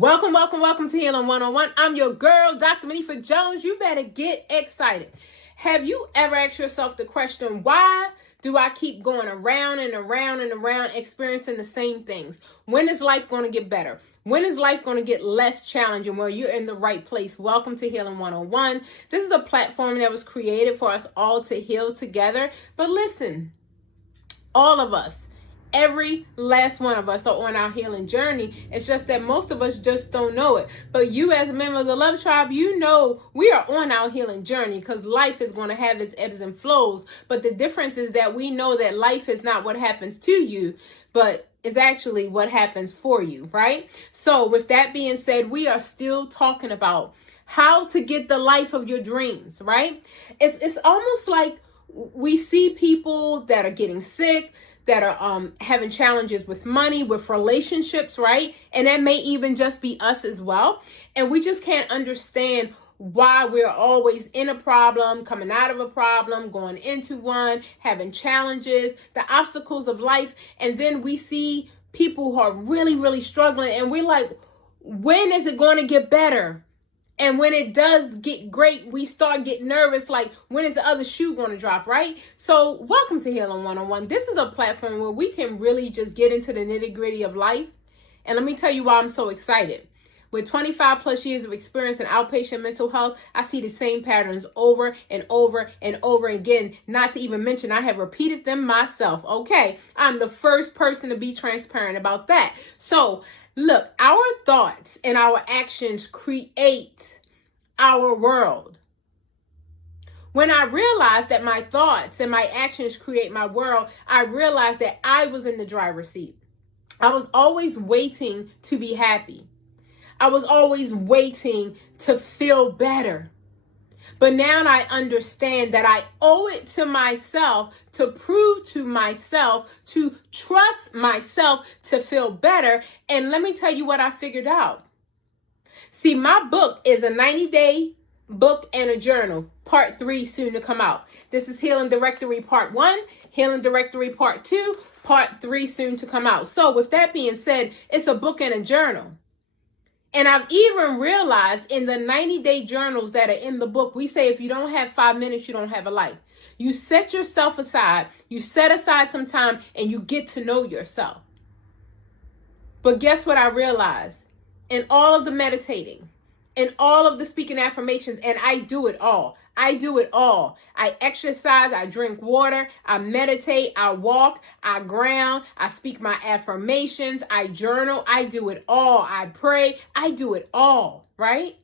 Welcome to Healing 101. I'm your girl, Dr. Manifa Jones. You better get excited. Have you ever asked yourself the question, why do I keep going around and around and around experiencing the same things? When is life going to get better? When is life going to get less challenging? Well, you're in the right place. Welcome to Healing 101. This is a platform that was created for us all to heal together. But listen, all of us, every last one of us are on our healing journey. It's just that most of us just don't know it. But you as a member of the Love Tribe, you know we are on our healing journey because life is going to have its ebbs and flows. But the difference is that we know that life is not what happens to you, but is actually what happens for you, right? So with that being said, we are still talking about how to get the life of your dreams, right? It's almost like we see people that are getting sick, that are having challenges with money, with relationships, right? And that may even just be us as well. And we just can't understand why we're always in a problem, coming out of a problem, going into one, having challenges, the obstacles of life. And then we see people who are really, really struggling. And we're like, when is it going to get better? And when it does get great, we start getting nervous, like, when is the other shoe going to drop, right? So welcome to Healing 101. This is a platform where we can really just get into the nitty-gritty of life. And let me tell you why I'm so excited. With 25 plus years of experience in outpatient mental health, I see the same patterns over and over and over again. Not to even mention, I have repeated them myself. Okay, I'm the first person to be transparent about that. So look, our thoughts and our actions create our world. When I realized that my thoughts and my actions create my world, I realized that I was in the driver's seat. I was always waiting to be happy. I was always waiting to feel better. But now I understand that I owe it to myself to prove to myself, to trust myself to feel better. And let me tell you what I figured out. See, my book is a 90-day book and a journal. Part 3 soon to come out. This is Healing Directory Part 1, Healing Directory Part 2, Part 3 soon to come out. So with that being said, it's a book and a journal. And I've even realized in the 90-day journals that are in the book, we say if you don't have 5 minutes, you don't have a life. You set yourself aside, you set aside some time, and you get to know yourself. But guess what I realized? In all of the meditating, in all of the speaking affirmations, and I do it all. I do it all. I exercise, I drink water, I meditate, I walk, I ground, I speak my affirmations, I journal, I do it all. I pray, I do it all, right?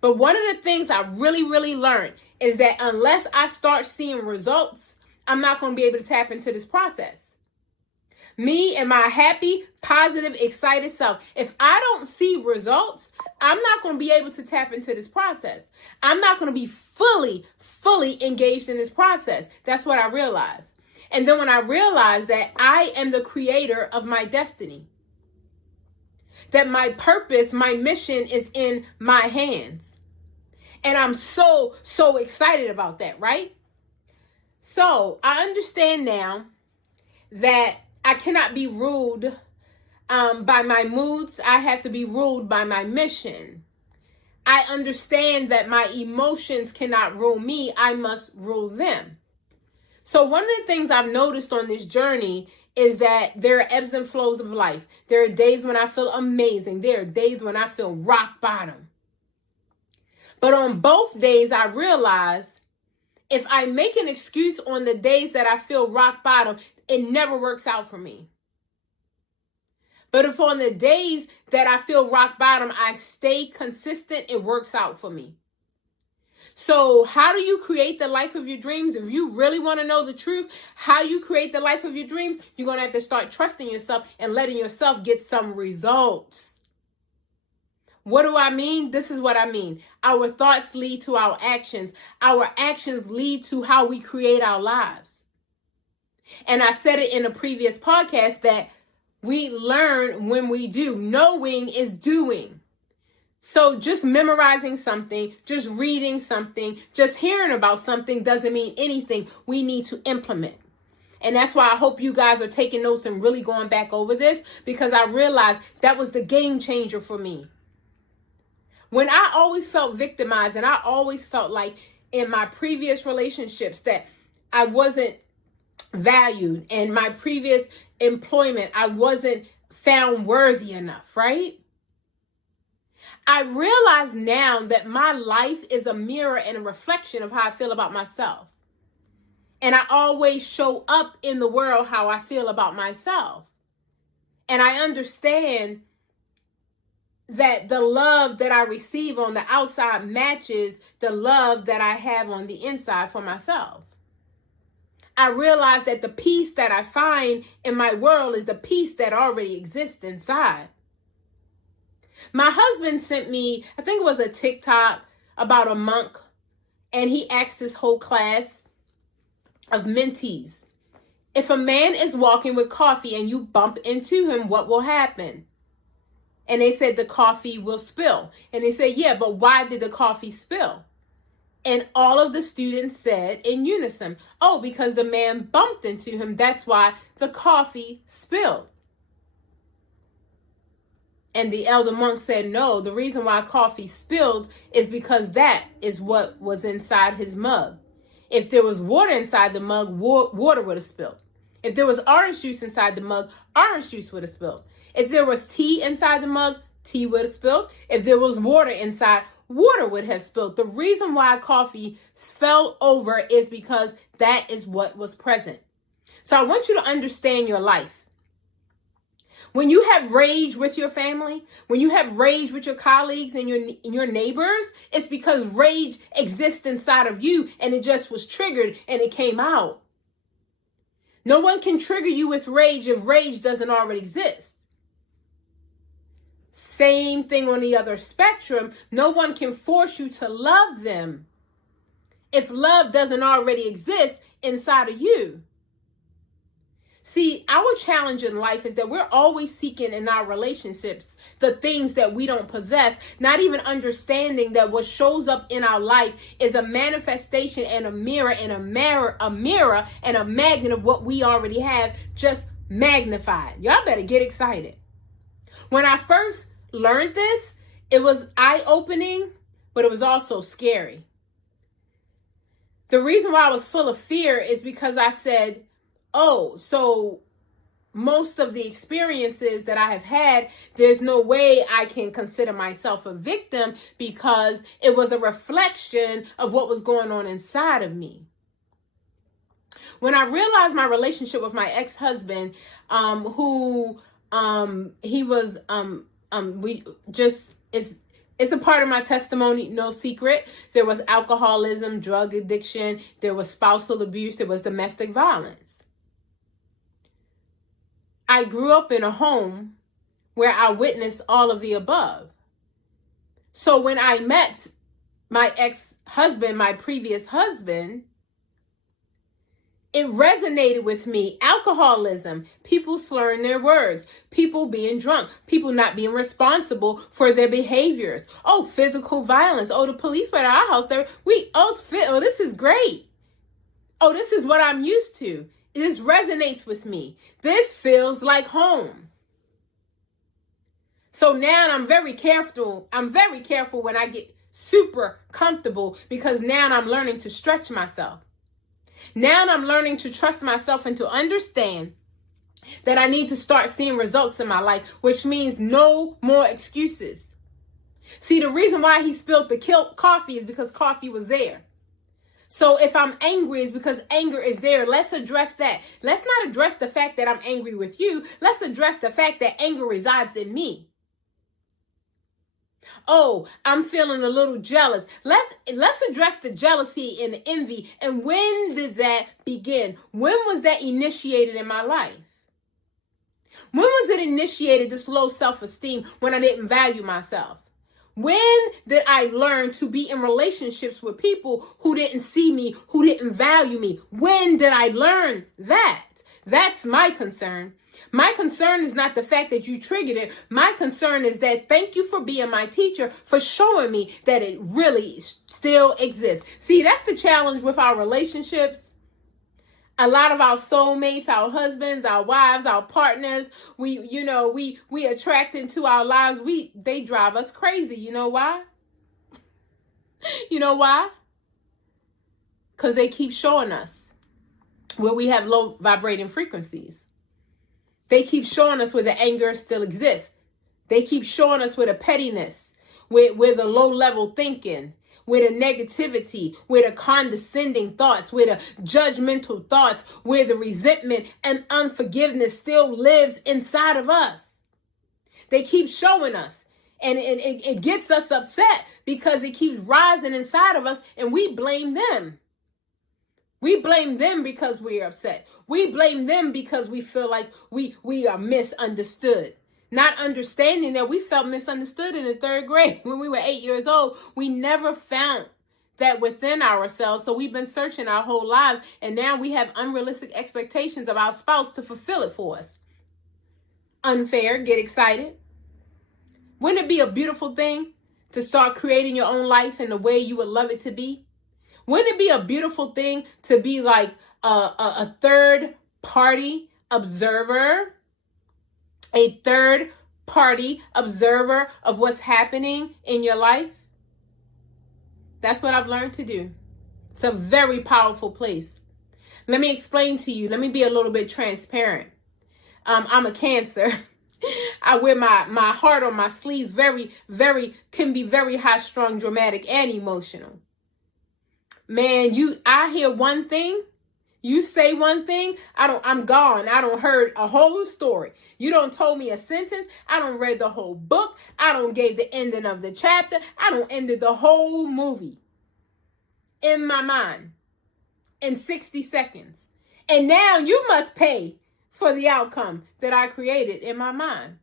But one of the things I really learned is that unless I start seeing results, I'm not going to be able to tap into this process. Me and my happy, positive, excited self. If I don't see results, I'm not going to be able to tap into this process. I'm not going to be fully engaged in this process. That's what I realized. And then when I realized that I am the creator of my destiny, that my purpose, my mission is in my hands. And I'm so excited about that, right? So I understand now that I cannot be ruled by my moods. I have to be ruled by my mission. I understand that my emotions cannot rule me. I must rule them. So one of the things I've noticed on this journey is that there are ebbs and flows of life. There are days when I feel amazing. There are days when I feel rock bottom. But on both days, I realize if I make an excuse on the days that I feel rock bottom, it never works out for me. But if on the days that I feel rock bottom, I stay consistent, it works out for me. So how do you create the life of your dreams? If you really want to know the truth, how you create the life of your dreams, you're going to have to start trusting yourself and letting yourself get some results. What do I mean? This is what I mean. Our thoughts lead to our actions. Our actions lead to how we create our lives. And I said it in a previous podcast that we learn when we do. Knowing is doing. So just memorizing something, just reading something, just hearing about something doesn't mean anything. We need to implement. And that's why I hope you guys are taking notes and really going back over this, because I realized that was the game changer for me. When I always felt victimized, and I always felt like in my previous relationships that I wasn't valued, and my previous employment, I wasn't found worthy enough, right? I realize now that my life is a mirror and a reflection of how I feel about myself. And I always show up in the world how I feel about myself. And I understand that the love that I receive on the outside matches the love that I have on the inside for myself. I realize that the peace that I find in my world is the peace that already exists inside. My husband sent me, I think it was a TikTok about a monk, and he asked this whole class of mentees, if a man is walking with coffee and you bump into him, what will happen? And they said the coffee will spill. And they said, yeah, but why did the coffee spill? And all of the students said in unison, oh, because the man bumped into him. That's why the coffee spilled. And the elder monk said, no, the reason why coffee spilled is because that is what was inside his mug. If there was water inside the mug, water would have spilled. If there was orange juice inside the mug, orange juice would have spilled. If there was tea inside the mug, tea would have spilled. If there was water inside, water would have spilled. The reason why coffee fell over is because that is what was present. So I want you to understand your life. When you have rage with your family, when you have rage with your colleagues and your neighbors, it's because rage exists inside of you and it just was triggered and it came out. No one can trigger you with rage if rage doesn't already exist. Same thing on the other spectrum. No one can force you to love them if love doesn't already exist inside of you. See, our challenge in life is that we're always seeking in our relationships the things that we don't possess, not even understanding that what shows up in our life is a manifestation and a mirror and a mirror and a magnet of what we already have, just magnified. Y'all better get excited. When I first learned this, it was eye-opening, but it was also scary. The reason why I was full of fear is because I said, oh, so most of the experiences that I have had, there's no way I can consider myself a victim because it was a reflection of what was going on inside of me. When I realized my relationship with my ex-husband, it's a part of my testimony, no secret. There was alcoholism, drug addiction, there was spousal abuse, there was domestic violence. I grew up in a home where I witnessed all of the above. So when I met my ex-husband, my previous husband, it resonated with me. Alcoholism, people slurring their words, people being drunk, people not being responsible for their behaviors. Oh, physical violence. Oh, the police were at our house. This is great. Oh, this is what I'm used to. This resonates with me. This feels like home. So now I'm very careful. I'm very careful when I get super comfortable because now I'm learning to stretch myself. Now I'm learning to trust myself and to understand that I need to start seeing results in my life, which means no more excuses. See, the reason why he spilled the coffee is because coffee was there. So if I'm angry, it's because anger is there. Let's address that. Let's not address the fact that I'm angry with you. Let's address the fact that anger resides in me. Oh, I'm feeling a little jealous. Let's address the jealousy and the envy. And when did that begin? When was that initiated in my life? When was it initiated, this low self-esteem, when I didn't value myself? When did I learn to be in relationships with people who didn't see me, who didn't value me? When did I learn that? That's my concern. My concern is not the fact that you triggered it. My concern is that thank you for being my teacher, for showing me that it really still exists. See, that's the challenge with our relationships. A lot of our soulmates, our husbands, our wives, our partners, we attract into our lives. They drive us crazy. You know why? You know why? Because they keep showing us where we have low vibrating frequencies. They keep showing us where the anger still exists. They keep showing us where the pettiness, where the low level thinking, where the negativity, where the condescending thoughts, where the judgmental thoughts, where the resentment and unforgiveness still lives inside of us. They keep showing us. And it gets us upset because it keeps rising inside of us, and we blame them. We blame them because we're upset. We blame them because we feel like we are misunderstood. Not understanding that we felt misunderstood in the 3rd grade when we were 8 years old. We never found that within ourselves. So we've been searching our whole lives, and now we have unrealistic expectations of our spouse to fulfill it for us. Unfair, get excited. Wouldn't it be a beautiful thing to start creating your own life in the way you would love it to be? Wouldn't it be a beautiful thing to be like a third party observer? A third party observer of what's happening in your life? That's what I've learned to do. It's a very powerful place. Let me explain to you. Let me be a little bit transparent. I'm a Cancer. I wear my heart on my sleeve. Can be very high strung, dramatic, and emotional. Man, I hear one thing, you say one thing, I'm gone. I don't heard a whole story. You don't told me a sentence. I don't read the whole book. I don't gave the ending of the chapter. I don't ended the whole movie in my mind in 60 seconds. And now you must pay for the outcome that I created in my mind.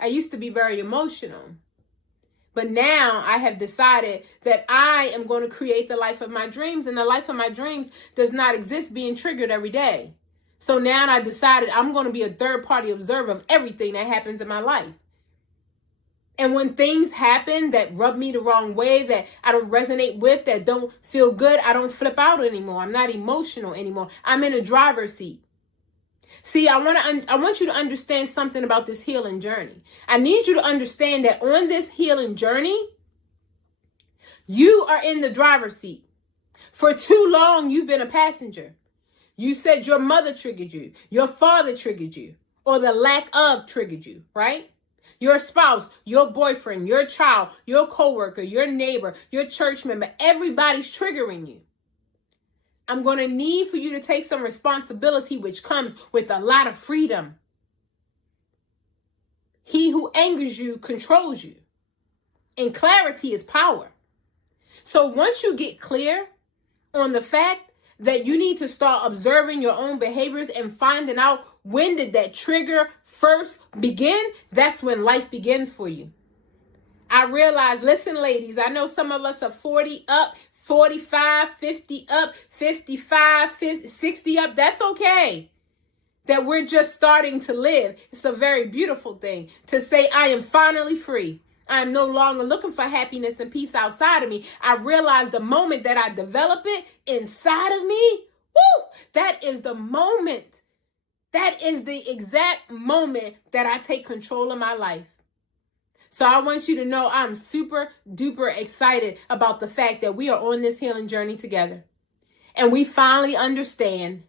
I used to be very emotional. But now I have decided that I am going to create the life of my dreams, and the life of my dreams does not exist being triggered every day. So now I decided I'm going to be a third-party observer of everything that happens in my life. And when things happen that rub me the wrong way, that I don't resonate with, that don't feel good, I don't flip out anymore. I'm not emotional anymore. I'm in a driver's seat. See, I want you to understand something about this healing journey. I need you to understand that on this healing journey, you are in the driver's seat. For too long, you've been a passenger. You said your mother triggered you, your father triggered you, or the lack of triggered you, right? Your spouse, your boyfriend, your child, your coworker, your neighbor, your church member, everybody's triggering you. I'm going to need for you to take some responsibility, which comes with a lot of freedom. He who angers you controls you. And clarity is power. So once you get clear on the fact that you need to start observing your own behaviors and finding out when did that trigger first begin, that's when life begins for you. I realize, listen, ladies, I know some of us are 40 up, 45, 50 up, 55, 50, 60 up. That's okay. That we're just starting to live. It's a very beautiful thing to say, I am finally free. I am no longer looking for happiness and peace outside of me. I realize the moment that I develop it inside of me, woo, that is the moment. That is the exact moment that I take control of my life. So I want you to know I'm super duper excited about the fact that we are on this healing journey together. And we finally understand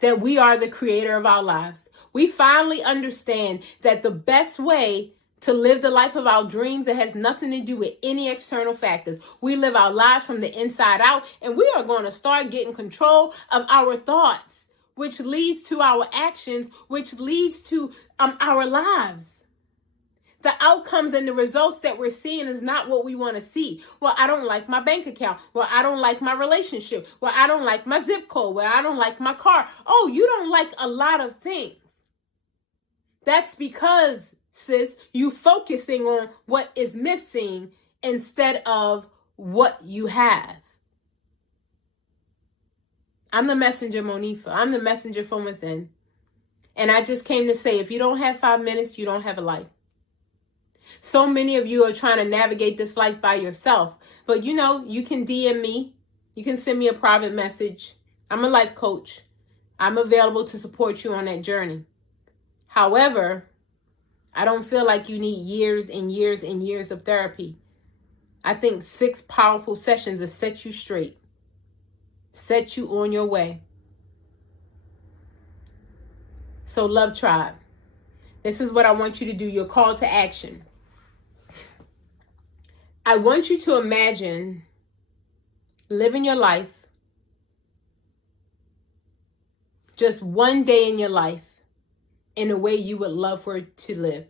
that we are the creator of our lives. We finally understand that the best way to live the life of our dreams, it has nothing to do with any external factors. We live our lives from the inside out, and we are going to start getting control of our thoughts, which leads to our actions, which leads to our lives. The outcomes and the results that we're seeing is not what we want to see. Well, I don't like my bank account. Well, I don't like my relationship. Well, I don't like my zip code. Well, I don't like my car. Oh, you don't like a lot of things. That's because, sis, you focusing on what is missing instead of what you have. I'm the messenger, Monifa. I'm the messenger from within. And I just came to say, if you don't have 5 minutes, you don't have a life. So many of you are trying to navigate this life by yourself. But you know, you can DM me. You can send me a private message. I'm a life coach. I'm available to support you on that journey. However, I don't feel like you need years and years and years of therapy. I think 6 powerful sessions will set you straight, set you on your way. So, Love Tribe, this is what I want you to do, your call to action. I want you to imagine living your life, just one day in your life, in a way you would love for it to live.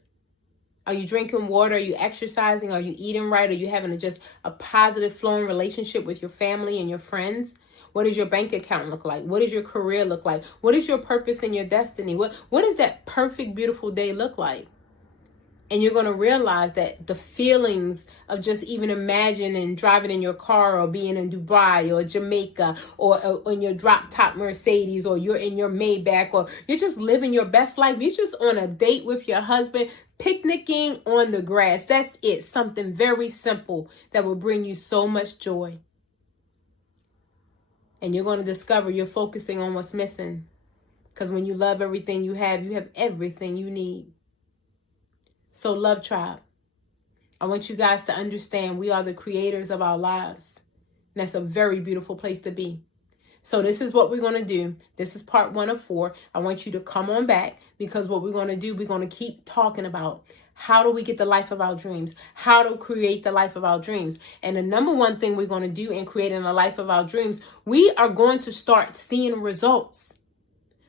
Are you drinking water? Are you exercising? Are you eating right? Are you having just a positive flowing relationship with your family and your friends? What does your bank account look like? What does your career look like? What is your purpose and your destiny? What does that perfect, beautiful day look like? And you're going to realize that the feelings of just even imagining driving in your car or being in Dubai or Jamaica or in your drop top Mercedes, or you're in your Maybach, or you're just living your best life. You're just on a date with your husband, picnicking on the grass. That's it. Something very simple that will bring you so much joy. And you're going to discover you're focusing on what's missing. Because when you love everything you have everything you need. So, Love Tribe, I want you guys to understand we are the creators of our lives. And that's a very beautiful place to be. So this is what we're going to do. This is part 1 of 4. I want you to come on back, because what we're going to do, we're going to keep talking about how do we get the life of our dreams? How to create the life of our dreams? And the number one thing we're going to do in creating the life of our dreams, we are going to start seeing results,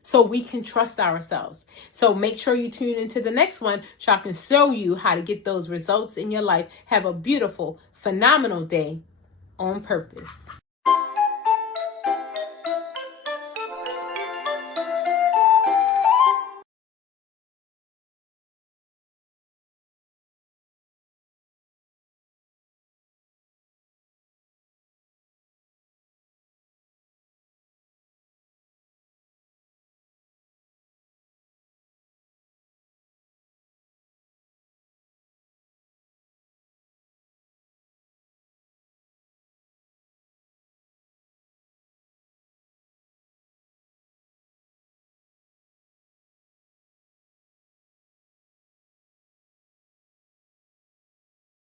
so we can trust ourselves. So make sure you tune into the next one so I can show you how to get those results in your life. Have a beautiful, phenomenal day on purpose.